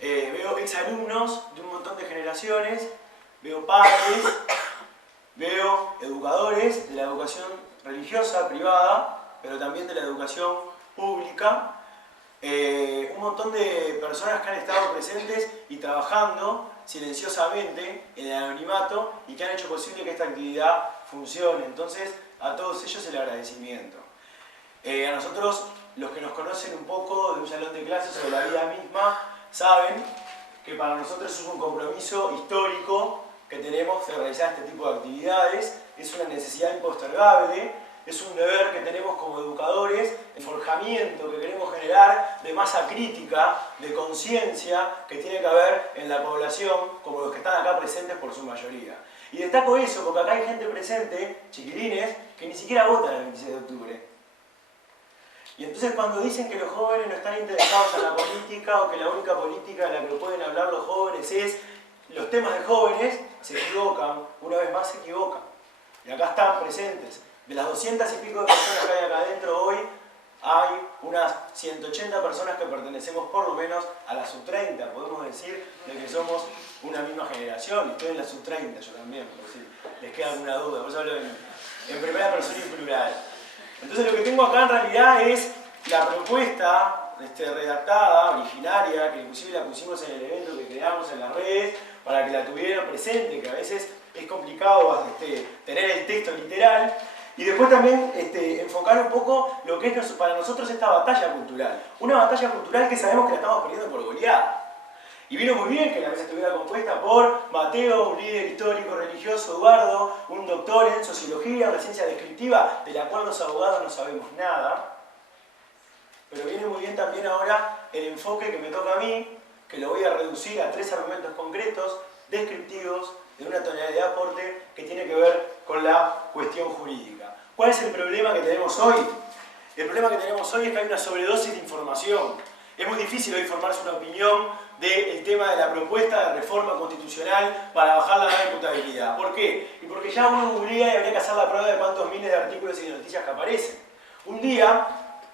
Veo exalumnos de un montón de generaciones, veo padres, veo educadores de la educación religiosa, privada, pero también de la educación pública, un montón de personas que han estado presentes y trabajando silenciosamente en el anonimato y que han hecho posible que esta actividad funcione. Entonces, a todos ellos el agradecimiento. A nosotros, los que nos conocen un poco de un salón de clases o de la vida misma, saben que para nosotros es un compromiso histórico que tenemos de realizar este tipo de actividades, es una necesidad impostergable, es un deber que tenemos como educadores, el forjamiento que queremos generar de masa crítica, de conciencia que tiene que haber en la población, como los que están acá presentes por su mayoría. Y destaco eso porque acá hay gente presente, chiquilines, que ni siquiera votan el 26 de octubre. Y entonces cuando dicen que los jóvenes no están interesados en la política o que la única política en la que pueden hablar los jóvenes es los temas de jóvenes, se equivocan, una vez más se equivocan. Y acá están presentes. De las 200 y pico de personas que hay acá adentro hoy, hay unas 180 personas que pertenecemos por lo menos a la sub-30. Podemos decir de que somos una misma generación. Estoy en la sub-30 yo también, por si les queda alguna duda. Por eso hablo en primera persona y plural. Entonces lo que tengo acá en realidad es la propuesta redactada, originaria, que inclusive la pusimos en el evento que creamos en las redes, para que la tuvieran presente, que a veces es complicado tener el texto literal. Y después también enfocar un poco lo que es para nosotros esta batalla cultural. Una batalla cultural que sabemos que la estamos perdiendo por goleada. Y vino muy bien que la mesa estuviera compuesta por Mateo, un líder histórico religioso, Eduardo, un doctor en sociología, una ciencia descriptiva, de la cual los abogados no sabemos nada. Pero viene muy bien también ahora el enfoque que me toca a mí, que lo voy a reducir a 3 argumentos concretos, descriptivos, de una tonalidad de aporte que tiene que ver con la cuestión jurídica. ¿Cuál es el problema que tenemos hoy? El problema que tenemos hoy es que hay una sobredosis de información. Es muy difícil hoy formarse una opinión del tema de la propuesta de reforma constitucional para bajar la imputabilidad. ¿Por qué? Y porque ya uno googlea y habría que hacer la prueba de cuántos miles de artículos y de noticias que aparecen. Un día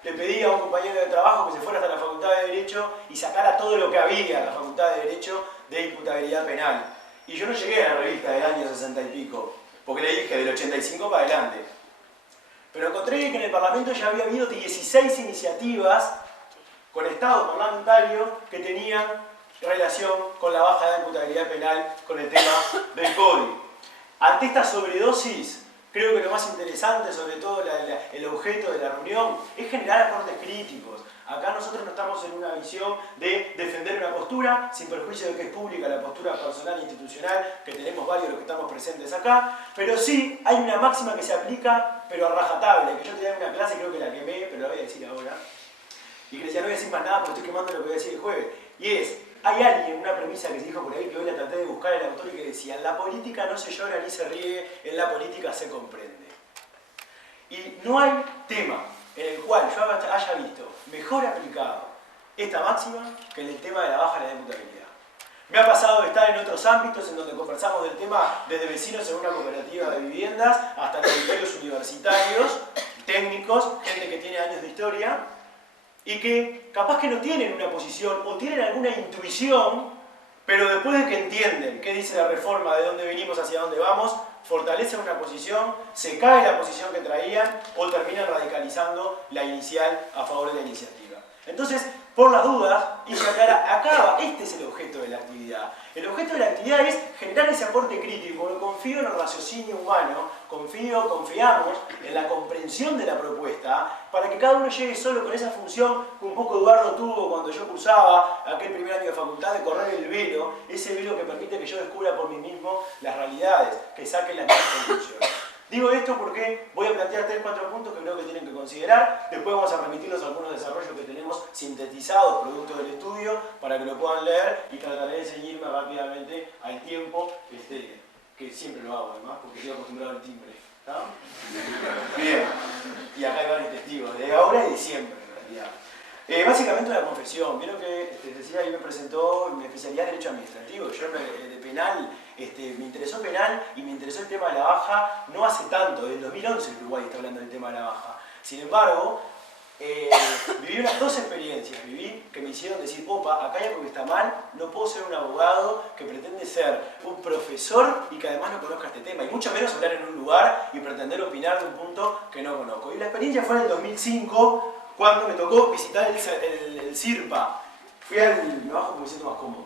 le pedí a un compañero de trabajo que se fuera hasta la Facultad de Derecho y sacara todo lo que había en la Facultad de Derecho de imputabilidad penal. Y yo no llegué a la revista del año 60 y pico, porque le dije del 85 para adelante. Pero encontré que en el Parlamento ya había habido 16 iniciativas con estados parlamentarios que tenían relación con la baja de imputabilidad penal con el tema del código. Ante esta sobredosis, creo que lo más interesante, sobre todo el objeto de la reunión, es generar aportes críticos. Acá nosotros no estamos en una visión de defender una postura, sin perjuicio de que es pública la postura personal e institucional, que tenemos varios los que estamos presentes acá, pero sí hay una máxima que se aplica, pero a rajatabla, que yo tenía en una clase, creo que la quemé, pero la voy a decir ahora, y que decía, no voy a decir más nada porque estoy quemando lo que voy a decir el jueves, y es, hay alguien, una premisa que se dijo por ahí, que hoy la traté de buscar el autor, y que decía, en la política no se llora ni se ríe, en la política se comprende. Y no hay tema en el cual yo haya visto mejor aplicado esta máxima que en el tema de la baja de la imputabilidad. Me ha pasado de estar en otros ámbitos en donde conversamos del tema desde vecinos en una cooperativa de viviendas hasta territorios universitarios, técnicos, gente que tiene años de historia y que capaz que no tienen una posición o tienen alguna intuición, pero después de que entienden qué dice la reforma, de dónde venimos, hacia dónde vamos, fortalecen una posición, se cae la posición que traían o terminan radicalizando la inicial a favor de la iniciativa. Entonces, por las dudas, y acaba, este es el objeto de la actividad. El objeto de la actividad es generar ese aporte crítico, porque confío en el raciocinio humano, confiamos en la comprensión de la propuesta, para que cada uno llegue solo con esa función que un poco Eduardo tuvo cuando yo cursaba aquel primer año de facultad, de correr el velo, ese velo que permite que yo descubra por mí mismo las realidades, que saque las mismas conclusiones. Digo esto porque voy a plantear 3-4 puntos que creo que tienen que considerar. Después vamos a remitirlos a algunos desarrollos que tenemos sintetizados, producto del estudio, para que lo puedan leer y trataré de ceñirme rápidamente al tiempo, que siempre lo hago además, porque estoy acostumbrado al timbre. ¿Está? Bien. Y acá hay varios testigos, de ahora y de siempre en realidad. Básicamente una confesión. Vieron que decía, ahí me presentó mi especialidad en Derecho Administrativo. Yo de penal, me interesó penal y me interesó el tema de la baja no hace tanto, desde el 2011 Uruguay está hablando del tema de la baja. Sin embargo, viví unas 2 experiencias. Viví que me hicieron decir, opa, acá hay algo que está mal, no puedo ser un abogado que pretende ser un profesor y que además no conozca este tema, y mucho menos hablar en un lugar y pretender opinar de un punto que no conozco. Y la experiencia fue en el 2005, cuando me tocó visitar el CIRPA. Me bajo porque me siento más cómodo.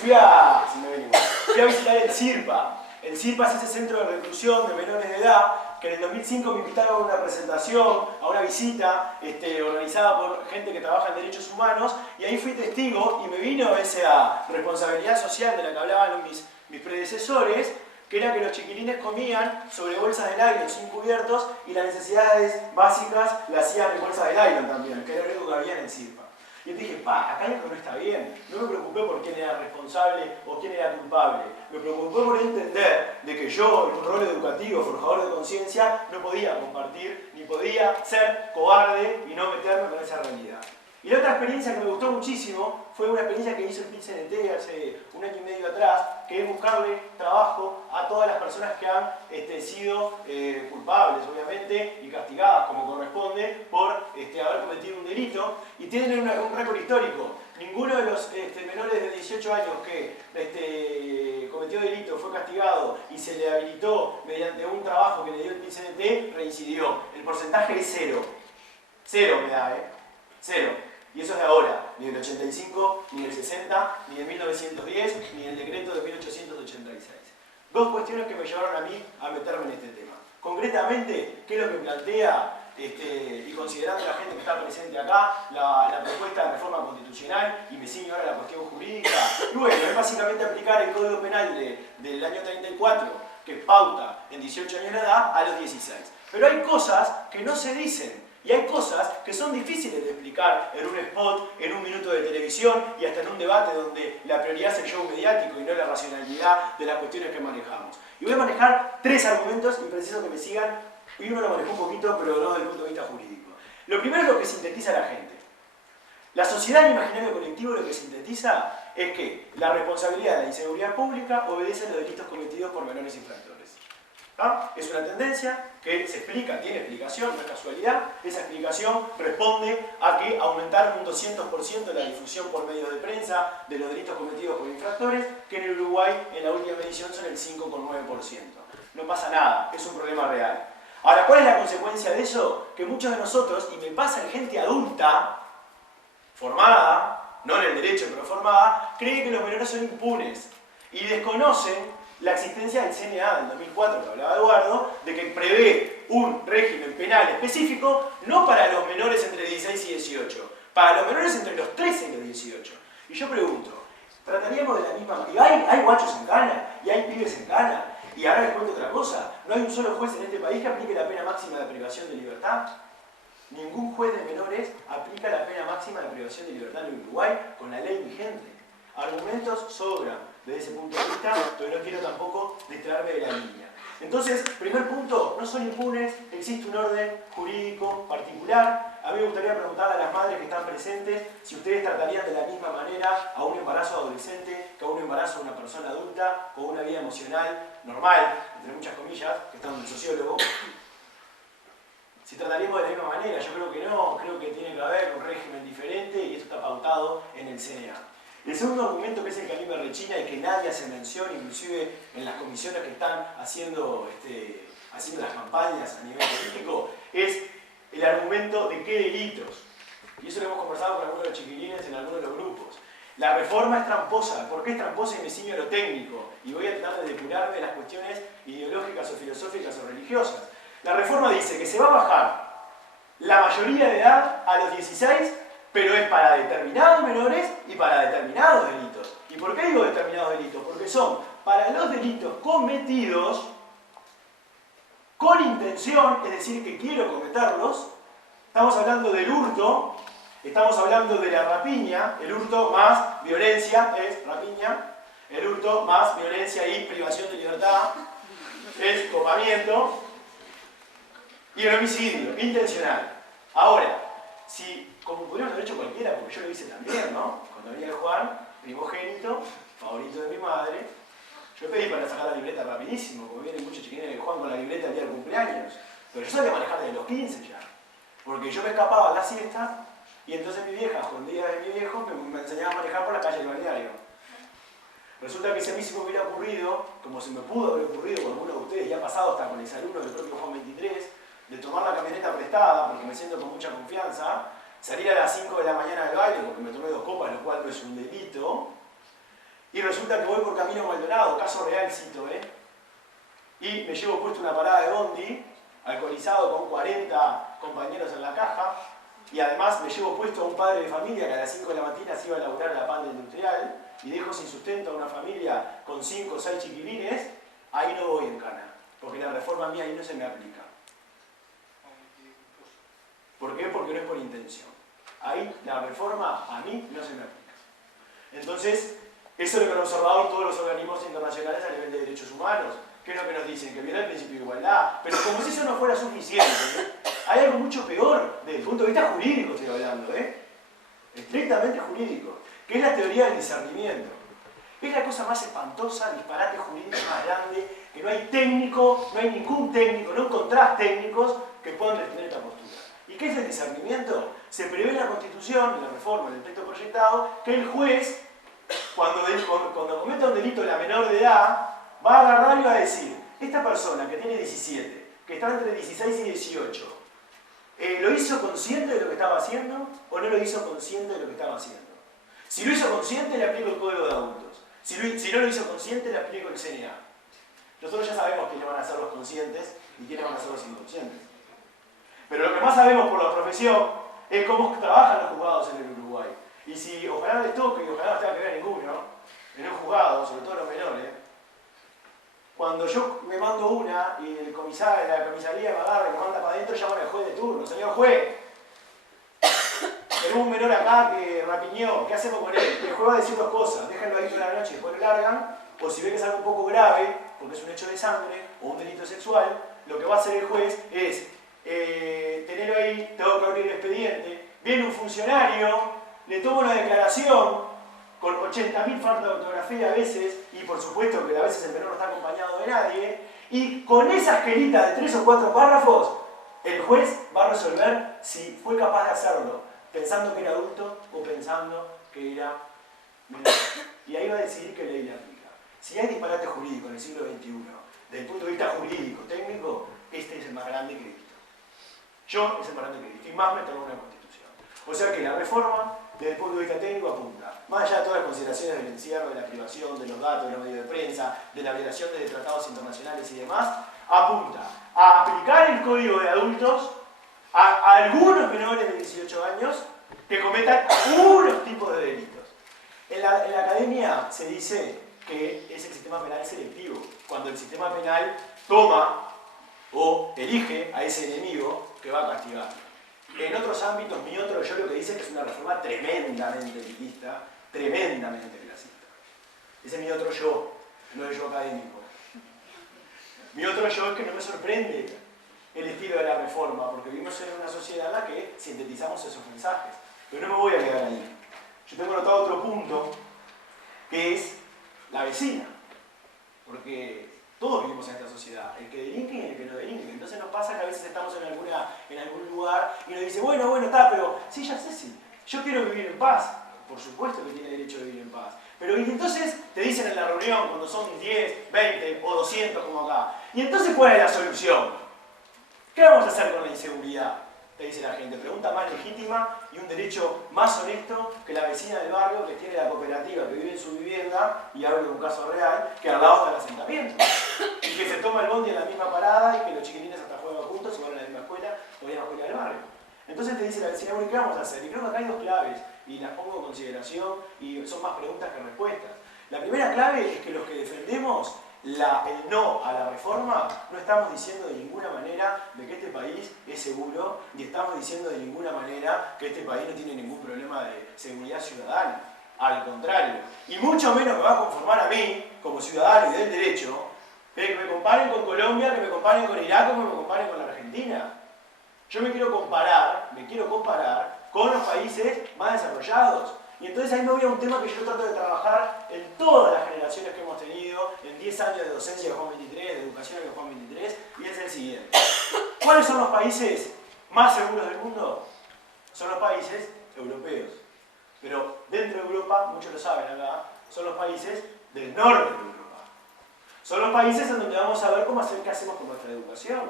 Fui a visitar el CIRPA. El CIRPA es ese centro de reclusión de menores de edad que en el 2005 me invitaron a una presentación, a una visita organizada por gente que trabaja en derechos humanos, y ahí fui testigo y me vino esa responsabilidad social de la que hablaban mis predecesores, que era que los chiquilines comían sobre bolsas de nylon sin cubiertos y las necesidades básicas las hacían en bolsas de nylon también, que era lo único que había en el CIRPA. Y dije, acá hay algo que no está bien. No me preocupé por quién era responsable o quién era culpable. Me preocupé por entender de que yo, en un rol educativo, forjador de conciencia, no podía compartir, ni podía ser cobarde y no meterme con esa realidad. Y la otra experiencia que me gustó muchísimo fue una experiencia que hizo el PIT-CNT hace 1 año y medio atrás, que es buscarle trabajo a todas las personas que han sido culpables, obviamente, y castigadas como corresponde por haber cometido un delito, y tienen un récord histórico. Ninguno de los menores de 18 años que cometió delito, fue castigado y se le habilitó mediante un trabajo que le dio el PIT-CNT, reincidió. El porcentaje es 0. 0 me da, 0. Y eso es de ahora, ni del 85, ni del 60, ni del 1910, ni del decreto de 1886. 2 cuestiones que me llevaron a mí a meterme en este tema. Concretamente, ¿qué es lo que plantea, y considerando la gente que está presente acá, la propuesta de reforma constitucional, y me sigue ahora la cuestión jurídica? Y bueno, es básicamente aplicar el Código Penal del año 34, que pauta en 18 años de edad, a los 16. Pero hay cosas que no se dicen. Y hay cosas que son difíciles de explicar en un spot, en un minuto de televisión y hasta en un debate donde la prioridad es el show mediático y no la racionalidad de las cuestiones que manejamos. Y voy a manejar 3 argumentos y preciso que me sigan, y uno lo manejó un poquito, pero no desde el punto de vista jurídico. Lo primero es lo que sintetiza la gente. La sociedad del imaginario colectivo lo que sintetiza es que la responsabilidad de la inseguridad pública obedece a los delitos cometidos por menores infractores. ¿Ah? Es una tendencia que se explica, tiene explicación, no es casualidad. Esa explicación responde a que aumentaron un 200% la difusión por medios de prensa de los delitos cometidos por infractores, que en el Uruguay en la última medición son el 5,9%. No pasa nada, es un problema real. Ahora, ¿cuál es la consecuencia de eso? Que muchos de nosotros, y me pasa en gente adulta, formada, no en el derecho, pero formada, cree que los menores son impunes y desconocen la existencia del CNA del 2004, que hablaba Eduardo, de que prevé un régimen penal específico no para los menores entre 16 y 18, para los menores entre los 13 y los 18. Y yo pregunto, ¿trataríamos de la misma manera? ¿Y hay guachos en cana? ¿Y hay pibes en cana? Y ahora les cuento otra cosa, no hay un solo juez en este país que aplique la pena máxima de privación de libertad. Ningún juez de menores aplica la pena máxima de privación de libertad en Uruguay con la ley vigente. Argumentos sobran desde ese punto de vista, pero no quiero tampoco distraerme de la línea. Entonces, primer punto, no son impunes, existe un orden jurídico particular. A mí me gustaría preguntarle a las madres que están presentes si ustedes tratarían de la misma manera a un embarazo adolescente que a un embarazo de una persona adulta con una vida emocional normal, entre muchas comillas, que está un sociólogo. Si trataríamos de la misma manera, yo creo que no, creo que tiene que haber un régimen diferente y esto está pautado en el CNA. El segundo argumento, que es el que a mí me rechina y que nadie hace mención, inclusive en las comisiones que están haciendo las campañas a nivel político, es el argumento de qué delitos. Y eso lo hemos conversado con algunos de los chiquilines en algunos de los grupos. La reforma es tramposa. ¿Por qué es tramposa? Y me ciño a lo técnico. Y voy a tratar de depurarme de las cuestiones ideológicas o filosóficas o religiosas. La reforma dice que se va a bajar la mayoría de edad a los 16, pero es para determinados menores y para determinados delitos. ¿Y por qué digo determinados delitos? Porque son para los delitos cometidos con intención, es decir, que quiero cometerlos. Estamos hablando del hurto, estamos hablando de la rapiña, el hurto más violencia es rapiña, el hurto más violencia y privación de libertad es copamiento, y el homicidio intencional. Ahora, si, como podríamos haber hecho cualquiera, porque yo lo hice también, ¿no? Cuando venía Juan, primogénito, favorito de mi madre, yo pedí para sacar la libreta rapidísimo, porque vienen muchos chiquines de Juan con la libreta el día del cumpleaños. Pero yo sabía manejar desde los 15 ya. Porque yo me escapaba a la siesta y entonces mi vieja, escondida de mi viejo, me enseñaba a manejar por la calle del balneario. Resulta que si a mí se me hubiera ocurrido, como se me pudo haber ocurrido con alguno de ustedes, y ha pasado hasta con exalumnos del propio Juan 23, de tomar la camioneta prestada, porque me siento con mucha confianza, salir a las 5 de la mañana del baile, porque me tomé 2 copas, lo cual no es un delito, y resulta que voy por camino a Maldonado, caso real cito, y me llevo puesto una parada de bondi, alcoholizado con 40 compañeros en la caja, y además me llevo puesto a un padre de familia que a las 5 de la mañana se iba a laburar a la panda industrial, y dejo sin sustento a una familia con 5 o 6 chiquilines, ahí no voy en cana, porque la reforma mía ahí no se me aplica. ¿Por qué? Porque no es por intención. Ahí la reforma a mí no se me aplica. Entonces, eso es lo que han observado todos los organismos internacionales a nivel de derechos humanos. ¿Qué es lo que nos dicen? Que viola el principio de igualdad. Pero como si eso no fuera suficiente, hay algo mucho peor desde el punto de vista jurídico, estoy hablando, estrictamente jurídico, que es la teoría del discernimiento. Es la cosa más espantosa, disparate jurídico más grande, que no hay técnico, no hay ningún técnico, no encontrás técnicos que puedan detener esta postura. ¿Y qué es el discernimiento? Se prevé en la Constitución, en la reforma, en el texto proyectado, que el juez, cuando cometa un delito de la menor de edad, va a agarrar y va a decir, esta persona que tiene 17, que está entre 16 y 18, ¿lo hizo consciente de lo que estaba haciendo o no lo hizo consciente de lo que estaba haciendo? Si lo hizo consciente, le aplico el Código de Adultos. Si no lo hizo consciente, le aplico el CNA. Nosotros ya sabemos quiénes van a ser los conscientes y quiénes van a ser los inconscientes. Pero lo que más sabemos por la profesión es cómo trabajan los juzgados en el Uruguay. Y si ojalá les toque, y ojalá no tenga que ver ninguno, en un juzgado, sobre todo los menores, cuando yo me mando una y el comisario, la comisaría me agarra y me manda para adentro, llaman al juez de turno. Señor juez, tenemos un menor acá que rapiñó, ¿qué hacemos con él? El juez va a decir 2 cosas, déjenlo ahí toda la noche y después lo largan, o si ve que es algo un poco grave, porque es un hecho de sangre o un delito sexual, lo que va a hacer el juez es tenerlo ahí, tengo que abrir el expediente, viene un funcionario, le toma una declaración con 80.000 faltas de ortografía a veces, y por supuesto que a veces el menor no está acompañado de nadie, y con esa esquelita de 3 o 4 párrafos, el juez va a resolver si fue capaz de hacerlo, pensando que era adulto o pensando que era menor. Y ahí va a decidir qué ley le aplica. Si hay disparate jurídico en el siglo XXI, desde el punto de vista jurídico, técnico, este es el más grande que he visto. Yo es el más grande que he visto, y más me tomó una constitución. O sea que la reforma, desde el punto de vista técnico, apunta, más allá de todas las consideraciones del encierro, de la privación, de los datos, de los medios de prensa, de la violación de tratados internacionales y demás, apunta a aplicar el Código de Adultos a algunos menores de 18 años que cometan algunos tipos de delitos. En la academia se dice que es el sistema penal selectivo, cuando el sistema penal toma o elige a ese enemigo que va a castigar. En otros ámbitos, mi otro yo lo que dice es que es una reforma tremendamente elitista, tremendamente clasista. Ese es mi otro yo, no el yo académico. Mi otro yo es que no me sorprende el estilo de la reforma, porque vivimos en una sociedad en la que sintetizamos esos mensajes. Pero no me voy a quedar ahí. Yo tengo anotado otro punto, que es la vecina. Porque todos vivimos en esta sociedad, el que delinque y el que no delinque. Entonces nos pasa que a veces estamos en algún lugar y nos dice, bueno, está, pero sí, ya sé, sí. Yo quiero vivir en paz. Por supuesto que tiene derecho a vivir en paz. Pero y entonces te dicen en la reunión, cuando son 10, 20 o 200 como acá, ¿y entonces cuál es la solución? ¿Qué vamos a hacer con la inseguridad? Te dice la gente. Pregunta más legítima y un derecho más honesto que la vecina del barrio que tiene la cooperativa, que vive en su vivienda, y hablo de un caso real, que al lado está el asentamiento. Y que se toma el bondi en la misma parada y que los chiquilines hasta juegan juntos y van a la misma escuela o a la misma escuela del barrio. Entonces te dice la vecina, bueno, ¿qué vamos a hacer? Y creo que acá hay 2 claves, y las pongo en consideración, y son más preguntas que respuestas. La primera clave es que los que defendemos el no a la reforma, no estamos diciendo de ninguna manera de que este país es seguro, ni estamos diciendo de ninguna manera que este país no tiene ningún problema de seguridad ciudadana. Al contrario. Y mucho menos me va a conformar a mí, como ciudadano y del derecho, de que me comparen con Colombia, que me comparen con Irak, o que me comparen con la Argentina. Yo me quiero comparar con los países más desarrollados. Y entonces ahí me voy a un tema que yo trato de trabajar en todas las generaciones que hemos tenido, en 10 años de docencia de Juan 23, de educación de Juan 23, y es el siguiente. ¿Cuáles son los países más seguros del mundo son los países europeos. Pero dentro de Europa, muchos lo saben acá, son los países del norte de Europa. Son los países en donde vamos a ver qué hacemos con nuestra educación.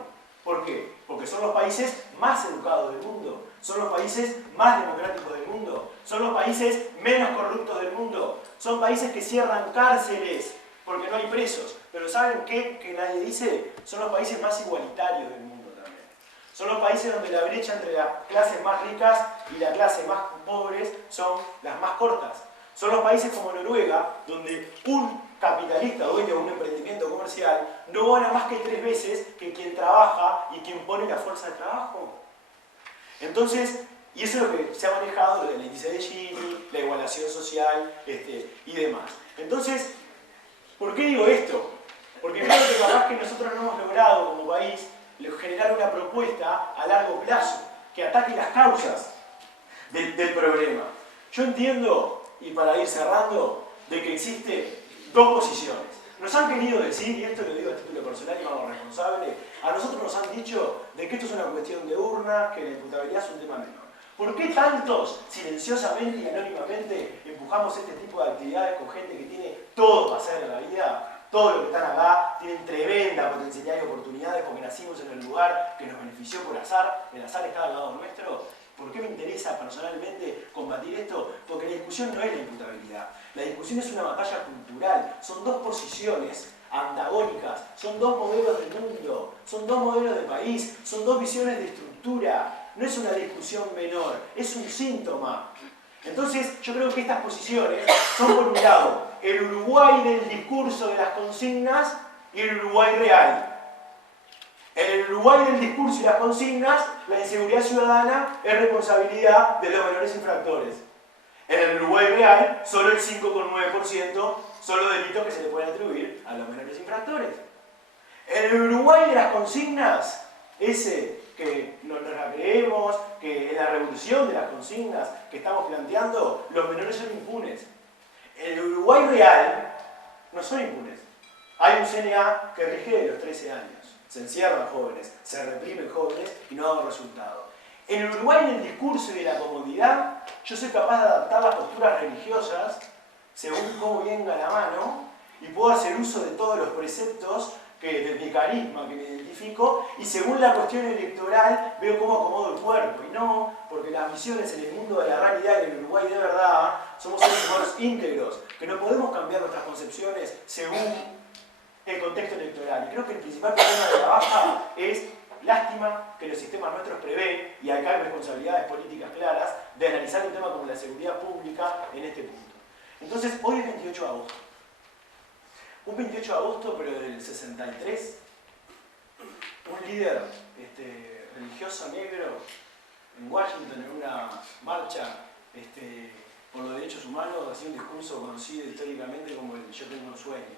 ¿Por qué? Porque son los países más educados del mundo, son los países más democráticos del mundo, son los países menos corruptos del mundo, son países que cierran cárceles porque no hay presos. Pero ¿saben qué? Que nadie dice, son los países más igualitarios del mundo también. Son los países donde la brecha entre las clases más ricas y las clases más pobres son las más cortas. Son los países como Noruega, donde un capitalista, dueño de un emprendimiento comercial, no gana más que 3 veces que quien trabaja y quien pone la fuerza de trabajo. Entonces, y eso es lo que se ha manejado, el índice de Gini, la igualación social y demás. Entonces, ¿por qué digo esto? Porque creo que capaz que nosotros no hemos logrado como país generar una propuesta a largo plazo que ataque las causas del problema. Yo entiendo, y para ir cerrando, de que existen 2 posiciones. Nos han querido decir, y esto lo digo a título personal y como responsable, a nosotros nos han dicho de que esto es una cuestión de urna, que la imputabilidad es un tema menor. ¿Por qué tantos, silenciosamente y anónimamente, empujamos este tipo de actividades con gente que tiene todo para hacer en la vida? Todos los que están acá tienen tremenda potencialidad y oportunidades porque nacimos en el lugar que nos benefició por azar, el azar está al lado nuestro. ¿Por qué me interesa personalmente combatir esto? Porque la discusión no es la imputabilidad. La discusión es una batalla cultural. Son 2 posiciones antagónicas, son 2 modelos de mundo, son 2 modelos de país, son 2 visiones de estructura. No es una discusión menor, es un síntoma. Entonces, yo creo que estas posiciones son, por un lado, el Uruguay del discurso de las consignas y el Uruguay real. En el Uruguay del discurso y las consignas, la inseguridad ciudadana es responsabilidad de los menores infractores. En el Uruguay real, solo el 5,9% son los delitos que se le pueden atribuir a los menores infractores. En el Uruguay de las consignas, ese que no nos la creemos, que en la revolución de las consignas que estamos planteando, los menores son impunes. En el Uruguay real, no son impunes. Hay un CNA que rige de los 13 años. Se encierran jóvenes, se reprimen jóvenes y no dan resultado. En el Uruguay, en el discurso y de la comodidad, yo soy capaz de adaptar las posturas religiosas según cómo venga la mano y puedo hacer uso de todos los preceptos de mi carisma que me identifico y según la cuestión electoral veo cómo acomodo el cuerpo. Y no, porque las misiones en el mundo de la realidad, en el Uruguay de verdad, somos seres humanos íntegros, que no podemos cambiar nuestras concepciones según el contexto electoral. Y creo que el principal problema de la baja es lástima que los sistemas nuestros prevén, y acá hay responsabilidades políticas claras, de analizar un tema como la seguridad pública en este punto. Entonces, hoy es 28 de agosto. Un 28 de agosto, pero del 63, un líder religioso negro en Washington, en una marcha por los derechos humanos, hacía un discurso conocido históricamente como el "Yo tengo un sueño".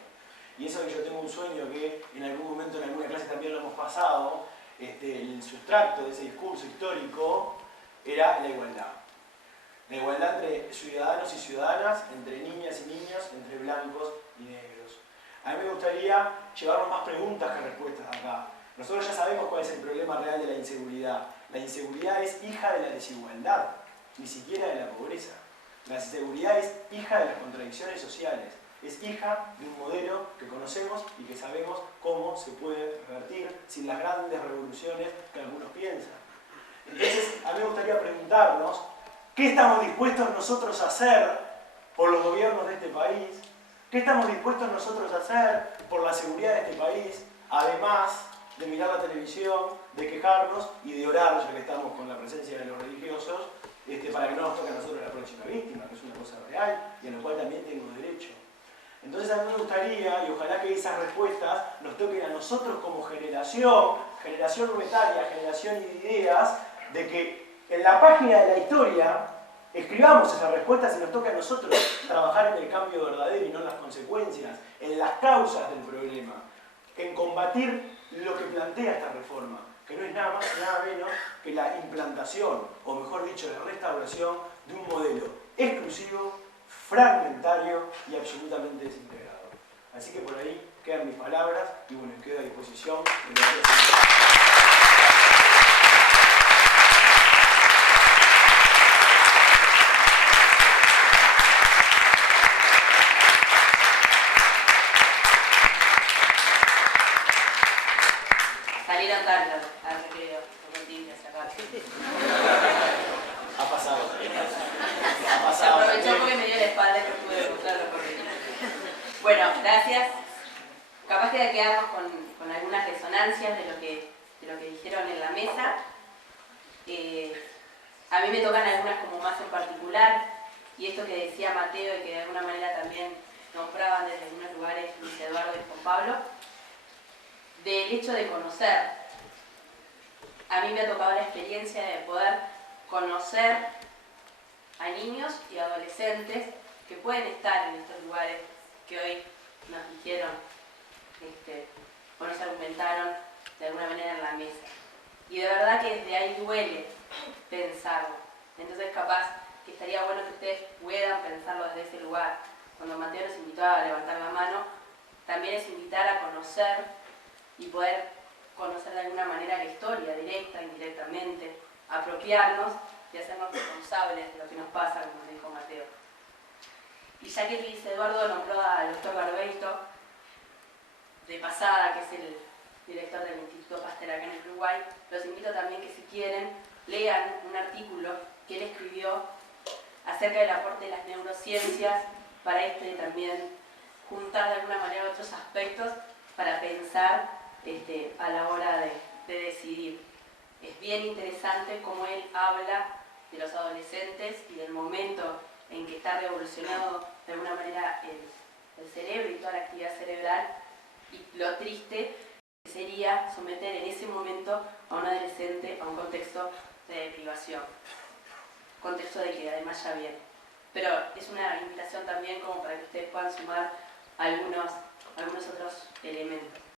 Y eso que yo tengo un sueño, que en algún momento en alguna clase también lo hemos pasado, el sustrato de ese discurso histórico era la igualdad. La igualdad entre ciudadanos y ciudadanas, entre niñas y niños, entre blancos y negros. A mí me gustaría llevarnos más preguntas que respuestas acá. Nosotros ya sabemos cuál es el problema real de la inseguridad. La inseguridad es hija de la desigualdad, ni siquiera de la pobreza. La inseguridad es hija de las contradicciones sociales. Es hija de un modelo que conocemos y que sabemos cómo se puede revertir sin las grandes revoluciones que algunos piensan. Entonces, a mí me gustaría preguntarnos, ¿qué estamos dispuestos nosotros a hacer por los gobiernos de este país? ¿Qué estamos dispuestos nosotros a hacer por la seguridad de este país? Además de mirar la televisión, de quejarnos y de orar, ya que estamos con la presencia de los religiosos, para que no nos toque a nosotros la próxima víctima, que es una cosa real y a lo cual también tengo derecho. Entonces a mí me gustaría, y ojalá que esas respuestas nos toquen a nosotros como generación monetaria, generación de ideas, de que en la página de la historia escribamos esas respuestas y nos toca a nosotros trabajar en el cambio verdadero y no en las consecuencias, en las causas del problema, en combatir lo que plantea esta reforma, que no es nada más y nada menos que la implantación, o mejor dicho, la restauración de un modelo exclusivo, fragmentario y absolutamente desintegrado. Así que por ahí quedan mis palabras y bueno, quedo a disposición. Bueno, gracias. Capaz que quedamos con algunas resonancias de lo que dijeron en la mesa. A mí me tocan algunas como más en particular, y esto que decía Mateo y que de alguna manera también nombraban desde algunos lugares Luis Eduardo y Juan Pablo, del hecho de conocer. A mí me ha tocado la experiencia de poder conocer a niños y adolescentes que pueden estar en estos lugares que hoy nos dijeron o nos argumentaron de alguna manera en la mesa. Y de verdad que desde ahí duele pensarlo. Entonces capaz que estaría bueno que ustedes puedan pensarlo desde ese lugar. Cuando Mateo nos invitaba a levantar la mano, también es invitar a conocer y poder conocer de alguna manera la historia, directa, indirectamente, apropiarnos y hacernos responsables de lo que nos pasa, como nos dijo Mateo. Y ya que Luis Eduardo nombró al doctor Barbeito, de pasada, que es el director del Instituto Pasteur acá en el Uruguay, los invito también que si quieren lean un artículo que él escribió acerca del aporte de las neurociencias para también juntar de alguna manera otros aspectos para pensar a la hora de decidir. Es bien interesante cómo él habla de los adolescentes y del momento en que está revolucionado de alguna manera el cerebro y toda la actividad cerebral, y lo triste que sería someter en ese momento a un adolescente a un contexto de privación, contexto de que además ya viene. Pero es una invitación también como para que ustedes puedan sumar algunos